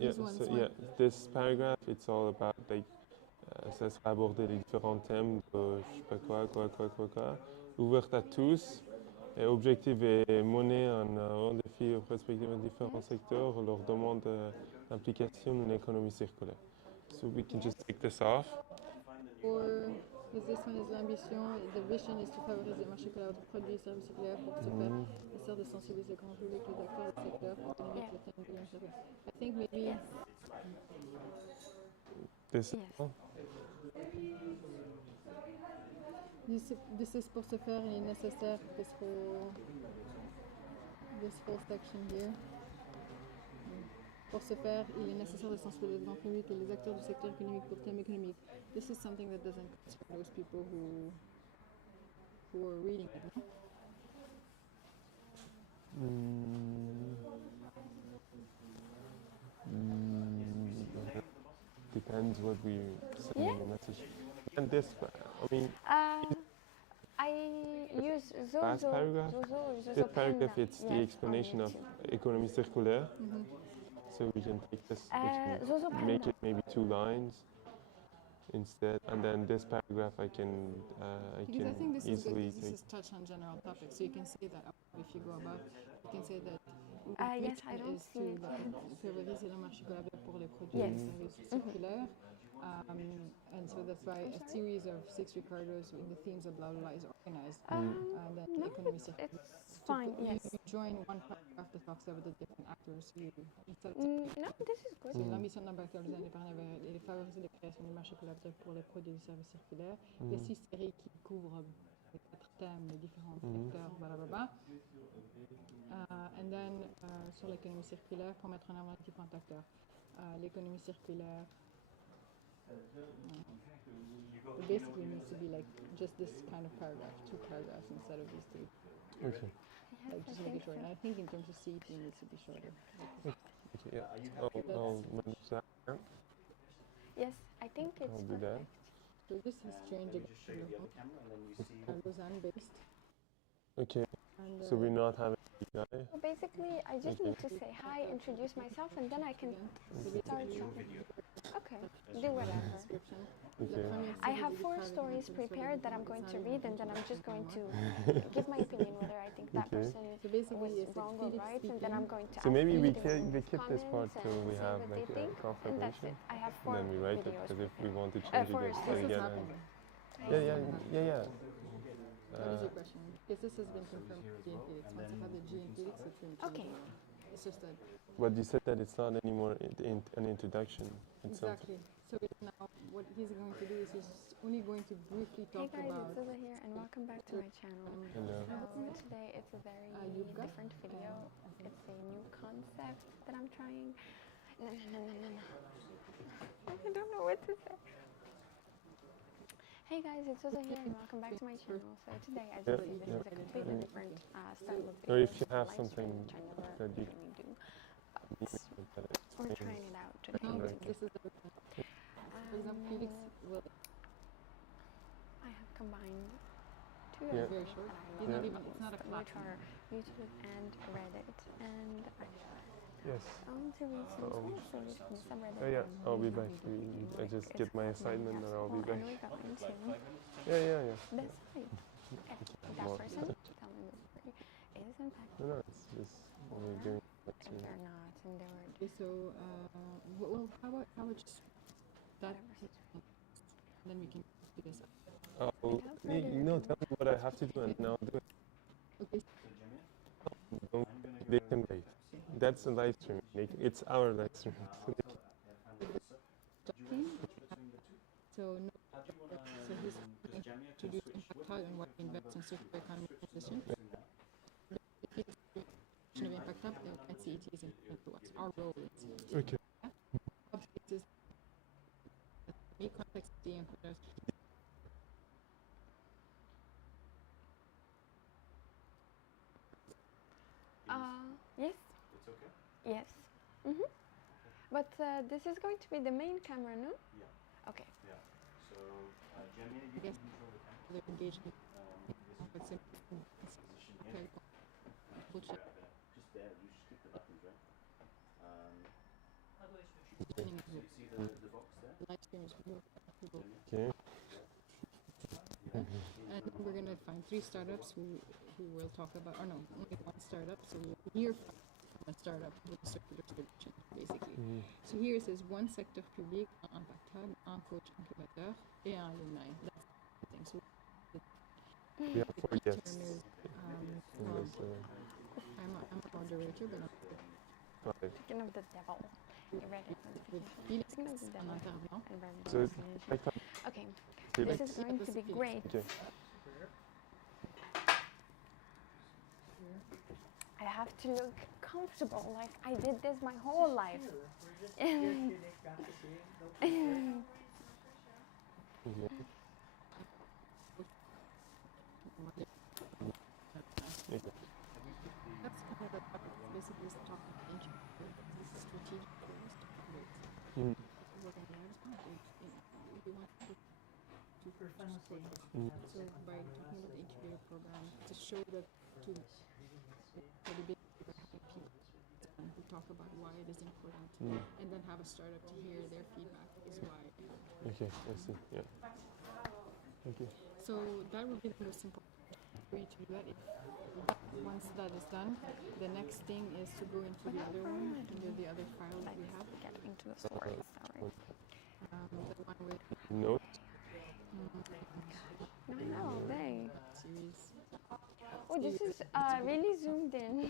yeah. So yeah, this paragraph, it's all about like, ça sera aborder les différents thèmes de je sais pas quoi. Ouverte à tous. Et objectif est mener un défi aux perspectives de différents secteurs, leur demande d'implication d'une économie circulaire. So we can just take this off. Or is this one is l'ambition, the vision is to favoriser le marché collaboratif de produits et services circulaires pour ce faire, et sert de sensibiliser le grand public, les acteurs du secteur, économique, le thème de l'économie. I think maybe This. This is pour ce faire, il est nécessaire this whole section here. Pour ce faire, il est nécessaire de sensibiliser le grand public et les acteurs du secteur économique pour thème économique. This is something that doesn't concern those people who are reading it. Depends what we sending a message. And this, I mean. I use Zozo. Last paragraph. This paragraph, it's the explanation of economy circulaire. So we can take this, make it maybe 2 lines instead, and then this paragraph I can easily this is touch on general topics, so you can say that if you go above, you can say that. Yes, I don't see it. Favoriser le marché collaboratif pour les produits et services circulaires. And so that's why a series of 6 recordos in the themes of blah blah blah is organized. And then no, economy it's fine. Yes. You join one paragraph that talks about the different actors. No, this is good. L'ambition d'un acteur des années est de favoriser la création du marché collaboratif pour les produits et services circulaires. Il y a 6 séries qui couvrent les 4 thèmes, les différents secteurs, blablabla. And then sur l'économie circulaire, pour mettre en avant les différents acteurs. L'économie circulaire. It basically needs to be like just this kind of paragraph, 2 paragraphs instead of these 3. Okay. Like just make it short. And I think in terms of CET, it needs to be shorter. Okay, yeah. I'll manage that. Yes, I think it's I'll do that. So this has changed again. Lausanne based. Okay. And, so we're not having a guy? Well, basically, I just need to say hi, introduce myself, and then I can start talking. Okay, do whatever. Okay. I have 4 stories prepared that I'm going to read, and then I'm just going to give my opinion whether I think that person was wrong or right, and then I'm going to. So maybe we keep this part till we have like a confirmation. I have 4 and then we write videos it because if we want to change it again. Yeah. What is your question? Because this has been confirmed with G and Felix. Once I have the G and Felix, it's been changed. Okay. It's just that. But you said that it's not anymore an introduction. Exactly. So now what he's going to do is he's only going to briefly talk about. Hey guys, it's Zozo here, and welcome back to my channel. Hello. Today it's a very different video. It's a new concept that I'm trying. No. I don't know what to say. Hey guys, it's Zozo here, and welcome back to my channel. So today, as you see, this is a completely different style of video. Or if you have something that you do. We're trying it out today. This is the for example, Felix will. I have combined 2 very short. It's not a class. Which are YouTube and Reddit, and yes. I want to read some sources from subreddit. Oh yeah, I'll be back. I just get my assignment and I'll be back. Yeah. That's fine. That person telling the story is in fact. No, it's just only doing. And they're not, and they were. Okay, so well, how about just that? Then we can do this. Oh, tell me what I have to do and then I'll do it. Okay. They can wait. That's a live stream. It's our live stream. So he's introduced Impact and what invests in circular economy transition. The of Impact Hub and CET is important to us. Our role is. Okay. Objectives make complexity and put us. Yes. It's okay? Yes. But this is going to be the main camera, no? Yeah. Okay. Yeah. So, Jamie, you can control the camera. They're engaging. Position here. Just there, you just click the buttons, right? live stream is more people. Okay. And we're going to find 3 startups who will talk about, or no, only 1 startup. So we'll hear from a startup with a circular solution, basically. So here it says 1 secteur public impactable, un coach incubateur et un alumni. That's the thing. So We have 4 guests. term is, I'm a moderator, but I'm Speaking of the devil, you read it. Felix, Speaking of the un devil, intervenant. and read So the it's definition. like Okay, Felix. this is going to be great. Okay. I have to look comfortable, like I did this my whole life. Okay. Okay. That's kind of basically this topic of engineering. This is strategic goals. Mm. What I learned is we want to support. So by talking about the incubator program, to show that to for the big people who talk about why it is important, and then have a startup to hear their feedback is why. Okay, I see. Yeah. Thank you. So that would be the most important for you to do that. Once that is done, the next thing is to go into the other one, into the other file that we have. Get into the stories, sorry. The one with Notes. No, they. series. Oh, this is really zoomed in.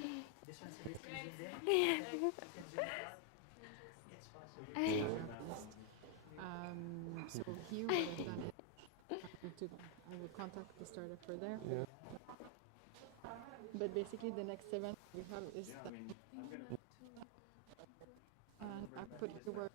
So here what I've done is I will contact the startup for there. Yeah. But basically the next event we have is that. And I put here where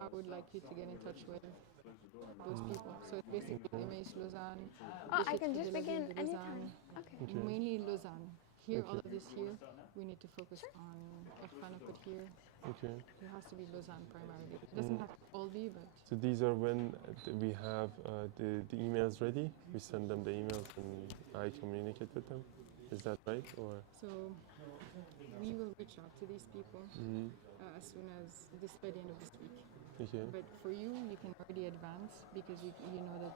I would like you to get in touch with those people. So it's basically MH Lausanne. Oh, I can District just de la begin Ville de Lausanne, anytime. Okay. Mainly Lausanne. Here, all Okay. of this here, we need to focus on Erfan put here. Okay. It has to be Lausanne primarily. It doesn't have to all be, but So these are when we have the emails ready. We send them the emails and I communicate with them. Is that right? Or so we will reach out to these people as soon as this by the end of this week. okay. But for you, you can already advance because you know that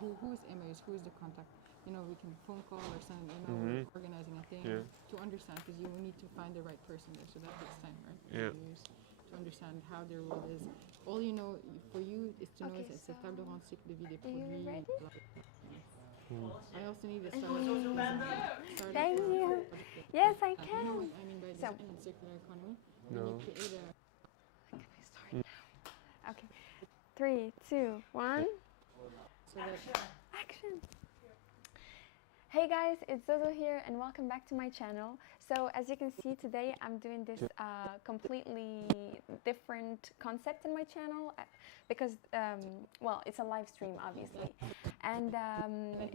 who is Emma's, who is the contact. You know, we can phone call or send, we're organizing a thing to understand because you will need to find the right person there. So that takes time, right? Yeah. Years to understand how their role is. All you know for you is to know Okay, is so c'est table ronde cycle de vie des are you produits. ready? I also need a startup. Thank you. Yes, I You know can. what I mean by design and circular economy? No. When you create Can I start now? Okay. 3, 2, 1. so that Action! Hey guys, it's Zozo here and welcome back to my channel. So as you can see today I'm doing this completely different concept in my channel because, well, it's a live stream obviously. And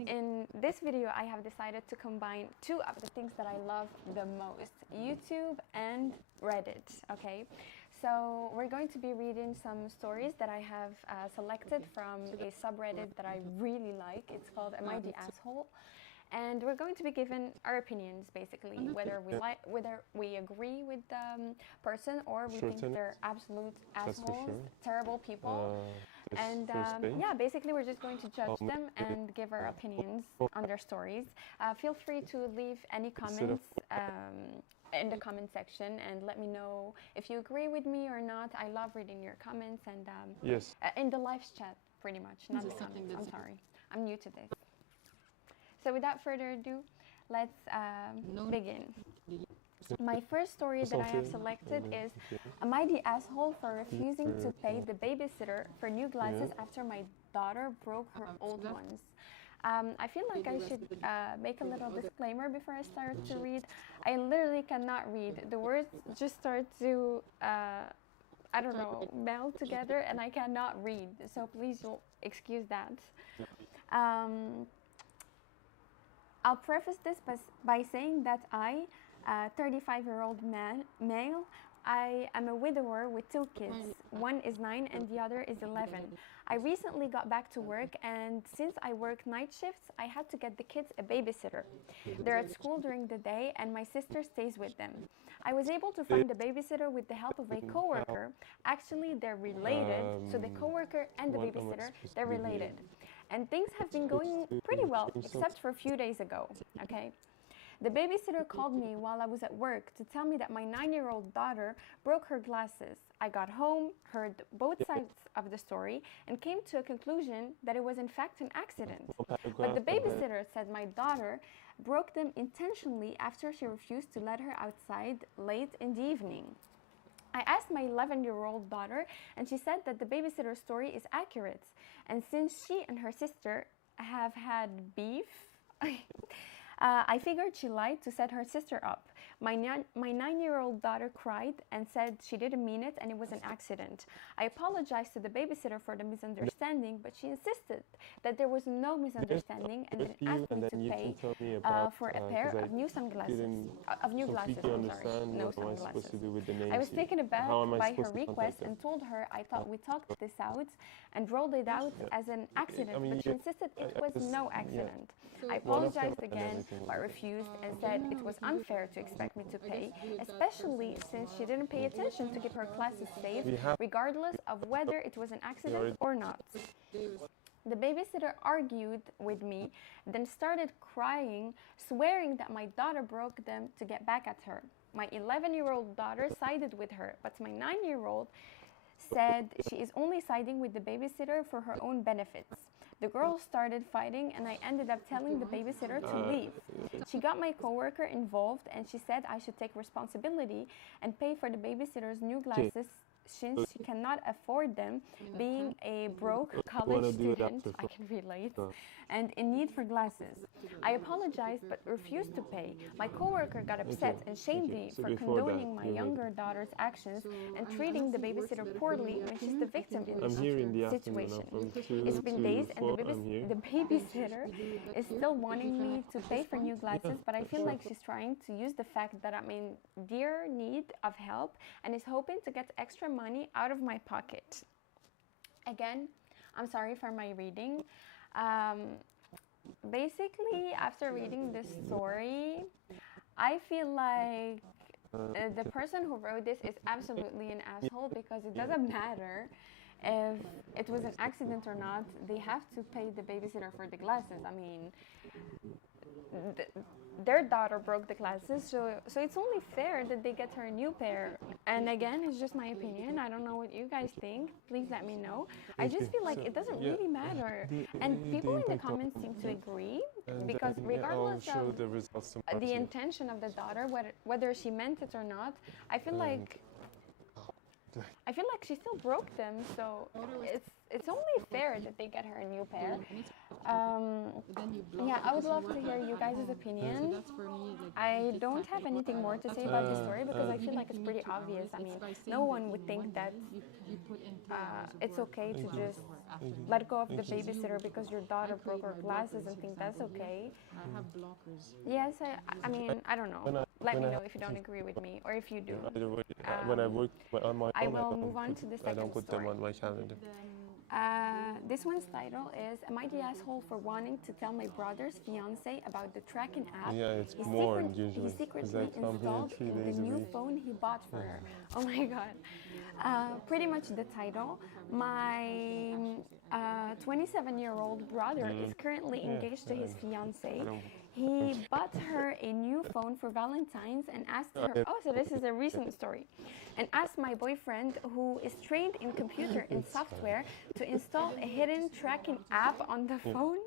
in this video I have decided to combine 2 of the things that I love the most, YouTube and Reddit, okay? So we're going to be reading some stories that I have selected from a subreddit that I really like. It's called Am I the Asshole? And we're going to be given our opinions, basically, whether we agree with the person or we think they're absolute assholes, terrible people. And yeah, basically we're just going to judge them and give our opinions on their stories. Feel free to leave any comments in the comment section and let me know if you agree with me or not. I love reading your comments and Yes. in the live chat, pretty much, not the comments. I'm sorry, I'm new to this. So without further ado, let's begin. My first story that I have selected is, am I the asshole for refusing to pay the babysitter for new glasses after my daughter broke her old ones? I feel like I should make a little disclaimer before I start to read. I literally cannot read. The words just start to, I don't know, meld together and I cannot read. So please you'll excuse that. I'll preface this by saying that I, 35-year-old male, I am a widower with 2 kids. One is 9 and the other is 11. I recently got back to work and since I work night shifts, I had to get the kids a babysitter. They're at school during the day and my sister stays with them. I was able to find a babysitter with the help of a coworker. Actually, they're related. So the coworker and the what am I babysitter, supposed they're to be doing? related. And things have been going pretty well, except for a few days ago, okay? The babysitter called me while I was at work to tell me that my 9-year-old daughter broke her glasses. I got home, heard both sides of the story, and came to a conclusion that it was in fact an accident. But the babysitter said my daughter broke them intentionally after she refused to let her outside late in the evening. I asked my 11-year-old daughter, and she said that the babysitter's story is accurate. And since she and her sister have had beef, I figured she lied to set her sister up. My 9-year-old daughter cried and said she didn't mean it and it was an accident. I apologized to the babysitter for the misunderstanding, but she insisted that there was no misunderstanding and then asked me to pay for a pair of new sunglasses. No sunglasses. I was taken aback by her request and told her I thought we talked this out and rolled it out as an accident, but she insisted it was no accident. I apologized again, but refused and said it was unfair to expect me to pay, especially since she didn't pay attention to keep her classes safe, regardless of whether it was an accident or not. The babysitter argued with me, then started crying, swearing that my daughter broke them to get back at her. My 11-year-old daughter sided with her, but my 9-year-old said she is only siding with the babysitter for her own benefits. The girls started fighting and I ended up telling the babysitter to leave. She got my coworker involved and she said I should take responsibility and pay for the babysitter's new glasses since she cannot afford them, being a broke college student, I can relate, and in need for glasses. I apologized but refused to pay. My coworker got upset and shamed me for condoning my younger daughter's actions and treating the babysitter poorly when she's the victim in this situation. It's been days and the babysitter is still wanting me to pay for new glasses, but I feel like she's trying to use the fact that I'm in dire need of help and is hoping to get extra money out of my pocket. Again, I'm sorry for my reading. Basically, after reading this story, I feel like the person who wrote this is absolutely an asshole because it doesn't matter if it was an accident or not. They have to pay the babysitter for the glasses. I mean, their daughter broke the glasses, so it's only fair that they get her a new pair. And again, it's just my opinion. I don't know what you guys think. Please let me know. I just feel like it doesn't really matter. And people in the comments seem to agree because regardless of the intention of the daughter, whether she meant it or not, I feel like she still broke them, so it's only fair that they get her a new pair. Yeah, I would love to hear you guys' opinion. I don't have anything more to say about the story because I feel like it's pretty obvious. I mean, no one would think that it's okay to just let go of the babysitter because your daughter broke her glasses and think that's okay. I have blockers. Yes, I mean, I don't know. Let me know if you don't agree with me or if you do. When I work on my I own, will move on to the second I don't put them on my calendar. This one's title is Am I the Asshole for Wanting to Tell My Brother's Fiancé About the Tracking App Yeah, it's more usually. he secretly installed in the new phone he bought for her? Oh my god. Pretty much the title. My 27-year-old brother is currently engaged to his fiancée. He bought her a new phone for Valentine's and asked her, oh, so this is a recent story, and asked my boyfriend, who is trained in computer and software, to install a hidden tracking app on the phone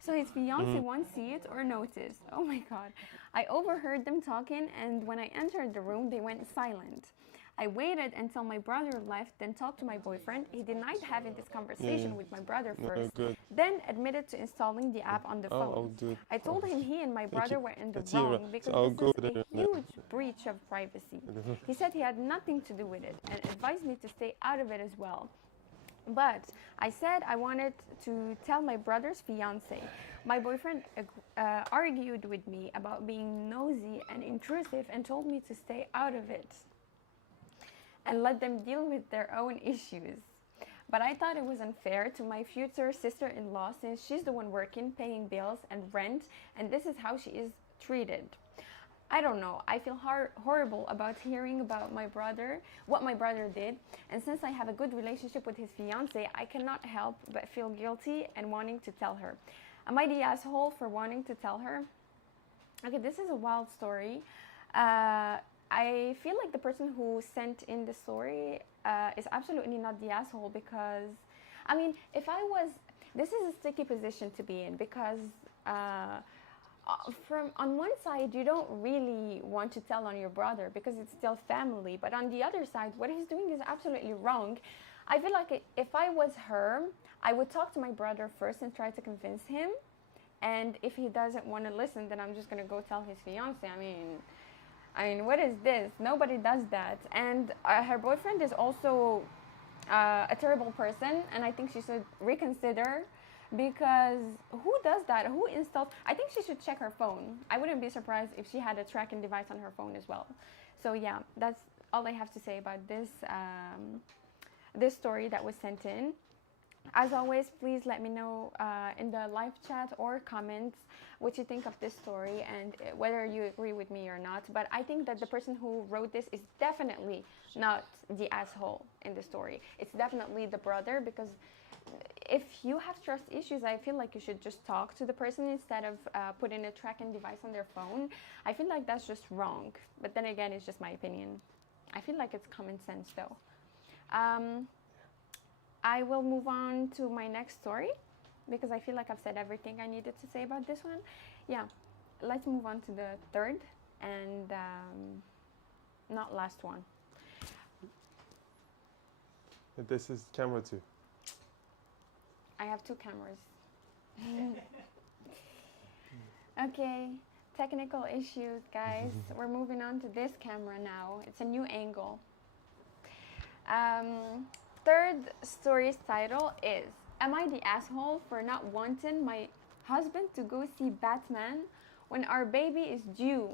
so his fiancée won't see it or notice. Oh my god. I overheard them talking, and when I entered the room, they went silent. I waited until my brother left, then talked to my boyfriend. He denied having this conversation with my brother first, then admitted to installing the app on the phone. I told him he and my brother were in the wrong because this is a huge breach of privacy. He said he had nothing to do with it and advised me to stay out of it as well. But I said I wanted to tell my brother's fiancé. My boyfriend argued with me about being nosy and intrusive and told me to stay out of it and let them deal with their own issues. But I thought it was unfair to my future sister-in-law since she's the one working, paying bills and rent, and this is how she is treated. I don't know. I feel horrible about hearing about my brother, what my brother did. And since I have a good relationship with his fiance, I cannot help but feel guilty and wanting to tell her. Am I the asshole for wanting to tell her? Okay, this is a wild story. I feel like the person who sent in the story is absolutely not the asshole because, I mean, if I was, this is a sticky position to be in because from on one side you don't really want to tell on your brother because it's still family, but on the other side what he's doing is absolutely wrong. I feel like if I was her, I would talk to my brother first and try to convince him, and if he doesn't want to listen, then I'm just gonna go tell his fiance. I mean, what is this? Nobody does that. And her boyfriend is also a terrible person, and I think she should reconsider. Because who does that? Who installs? I think she should check her phone. I wouldn't be surprised if she had a tracking device on her phone as well. So yeah, that's all I have to say about this this story that was sent in. As always, please let me know in the live chat or comments what you think of this story and whether you agree with me or not. But I think that the person who wrote this is definitely not the asshole in the story. It's definitely the brother, because if you have trust issues, I feel like you should just talk to the person instead of putting a tracking device on their phone. I feel like that's just wrong. But then again, it's just my opinion. I feel like it's common sense though. I will move on to my next story because I feel like I've said everything I needed to say about this one. Yeah, let's move on to the third and not last one. This is camera 2. I have 2 cameras. Okay, technical issues, guys. We're moving on to this camera now. It's a new angle. Third story's title is, am I the asshole for not wanting my husband to go see Batman when our baby is due?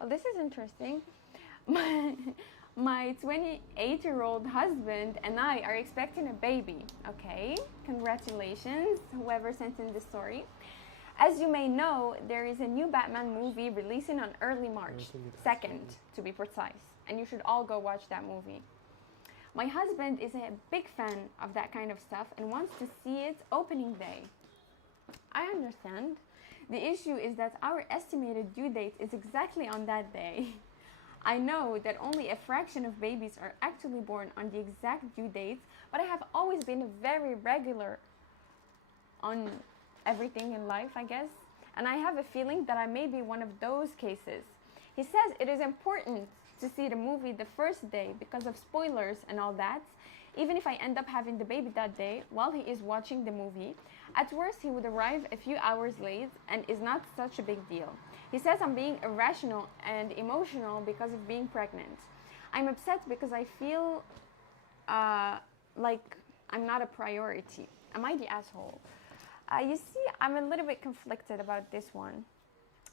Well, this is interesting. My 28-year-old husband and I are expecting a baby. Okay, congratulations, whoever sent in this story. As you may know, there is a new Batman movie releasing on early March 2nd, to be precise, and you should all go watch that movie. My husband is a big fan of that kind of stuff and wants to see it opening day. I understand. The issue is that our estimated due date is exactly on that day. I know that only a fraction of babies are actually born on the exact due dates, but I have always been very regular on everything in life, I guess. And I have a feeling that I may be one of those cases. He says it is important to see the movie the first day because of spoilers and all that. Even if I end up having the baby that day while he is watching the movie, at worst he would arrive a few hours late and is not such a big deal. He says I'm being irrational and emotional because of being pregnant. I'm upset because I feel like I'm not a priority. Am I the asshole? You see, I'm a little bit conflicted about this one.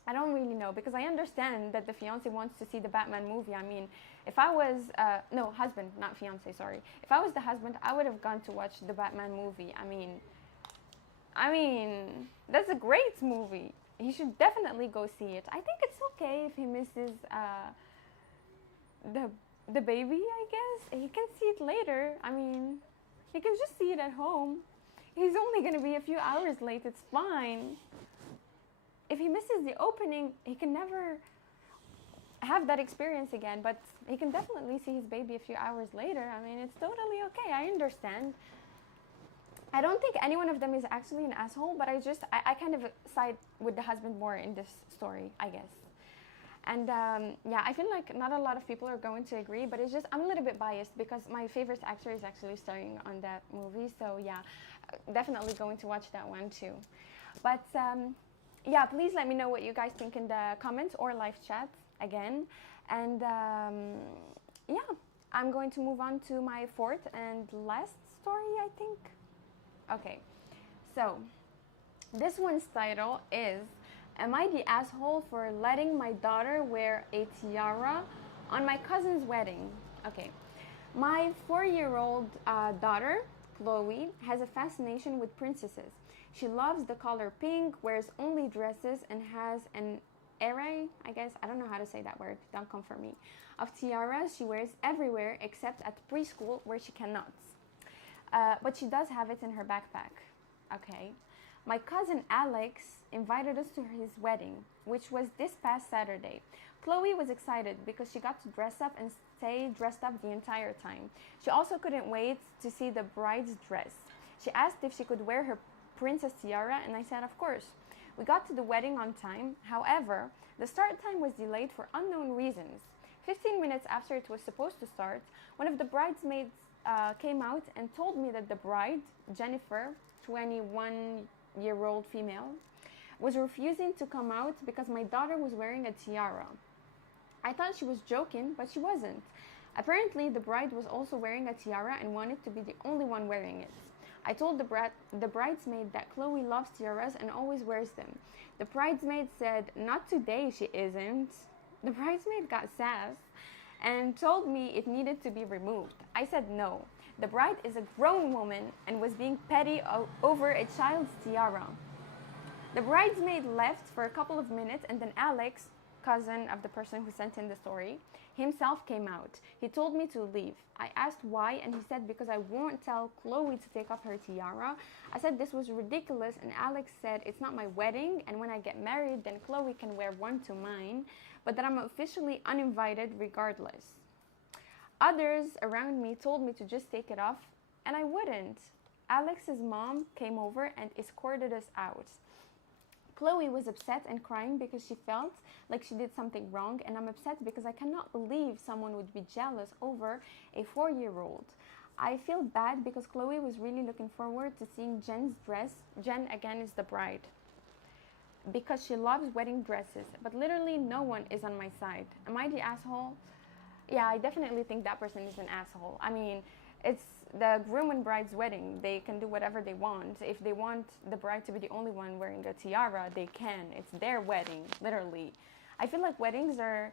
I don't really know, because I understand that the fiance wants to see the Batman movie. I mean, if I was, no, husband, not fiance, sorry. If I was the husband, I would have gone to watch the Batman movie. I mean, that's a great movie. He should definitely go see it. I think it's okay if he misses the baby, I guess. He can see it later. I mean, he can just see it at home. He's only going to be a few hours late. It's fine. If he misses the opening, he can never have that experience again, but he can definitely see his baby a few hours later. I mean, it's totally okay. I understand. I don't think any one of them is actually an asshole, but I kind of side with the husband more in this story, I guess. And yeah, I feel like not a lot of people are going to agree, but it's just, I'm a little bit biased because my favorite actor is actually starring on that movie. So yeah, definitely going to watch that one too. But yeah, please let me know what you guys think in the comments or live chat again. And yeah, I'm going to move on to my fourth and last story, I think. Okay, so this one's title is, am I the asshole for letting my daughter wear a tiara on my cousin's wedding? Okay, my 4-year-old daughter, Chloe, has a fascination with princesses. She loves the color pink, wears only dresses, and has an array, I guess, I don't know how to say that word, don't come for me, of tiaras she wears everywhere except at preschool where she cannot. But she does have it in her backpack. Okay. My cousin Alex invited us to his wedding, which was this past Saturday. Chloe was excited because she got to dress up and stay dressed up the entire time. She also couldn't wait to see the bride's dress. She asked if she could wear her princess tiara, and I said of course. We got to the wedding on time. However, the start time was delayed for unknown reasons. 15 minutes after it was supposed to start, one of the bridesmaids came out and told me that the bride, Jennifer, 21-year-old female, was refusing to come out because my daughter was wearing a tiara. I thought she was joking, but she wasn't. Apparently, the bride was also wearing a tiara and wanted to be the only one wearing it. I told the bridesmaid that Chloe loves tiaras and always wears them. The bridesmaid said, "Not today, she isn't." The bridesmaid got sass and told me it needed to be removed. I said no. The bride is a grown woman and was being petty over a child's tiara. The bridesmaid left for a couple of minutes, and then Alex, cousin of the person who sent in the story, himself came out. He told me to leave. I asked why, and he said because I won't tell Chloe to take off her tiara. I said this was ridiculous, and Alex said it's not my wedding, and when I get married, then Chloe can wear one to mine, but that I'm officially uninvited regardless. Others around me told me to just take it off, and I wouldn't. Alex's mom came over and escorted us out. Chloe was upset and crying because she felt like she did something wrong, and I'm upset because I cannot believe someone would be jealous over a 4-year-old. I feel bad because Chloe was really looking forward to seeing Jen's dress. Jen, again, is the bride, because she loves wedding dresses, but literally no one is on my side. Am I the asshole? Yeah, I definitely think that person is an asshole. I mean, it's the groom and bride's wedding. They can do whatever they want. If they want the bride to be the only one wearing a tiara, they can. It's their wedding, literally. I feel like weddings are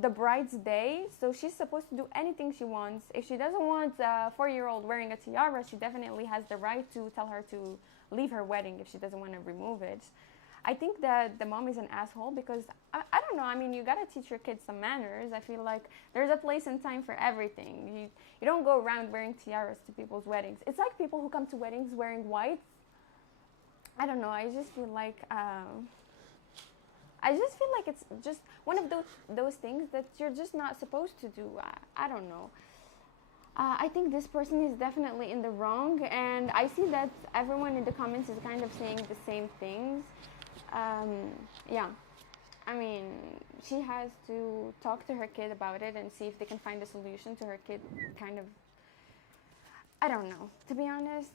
the bride's day, so she's supposed to do anything she wants. If she doesn't want a 4-year-old wearing a tiara, she definitely has the right to tell her to leave her wedding if she doesn't want to remove it. I think that the mom is an asshole because, I don't know, I mean, you gotta teach your kids some manners. I feel like there's a place and time for everything. You don't go around wearing tiaras to people's weddings. It's like people who come to weddings wearing white. I don't know, I just feel like it's just one of those things that you're just not supposed to do. I don't know. I think this person is definitely in the wrong, and I see that everyone in the comments is kind of saying the same things. Yeah, I mean, she has to talk to her kid about it and see if they can find a solution to her kid. Kind of, I don't know. To be honest,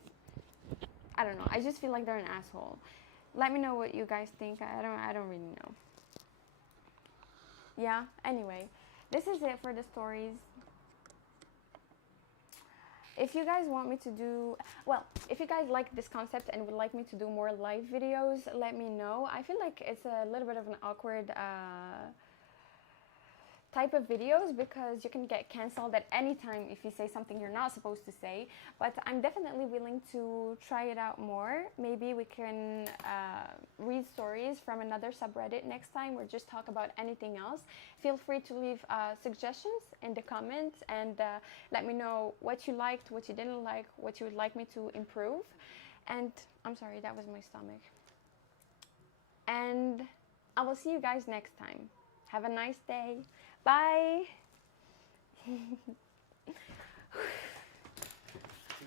I don't know. I just feel like they're an asshole. Let me know what you guys think. I don't really know. Yeah, anyway, this is it for the stories. If you guys want me to do, well, if you guys like this concept and would like me to do more live videos, let me know. I feel like it's a little bit of an awkward type of videos because you can get canceled at any time if you say something you're not supposed to say, but I'm definitely willing to try it out more. Maybe we can read stories from another subreddit next time, or just talk about anything else. Feel free to leave suggestions in the comments and let me know what you liked, what you didn't like, what you would like me to improve. And I'm sorry, that was my stomach. And I will see you guys next time. Have a nice day. Bye.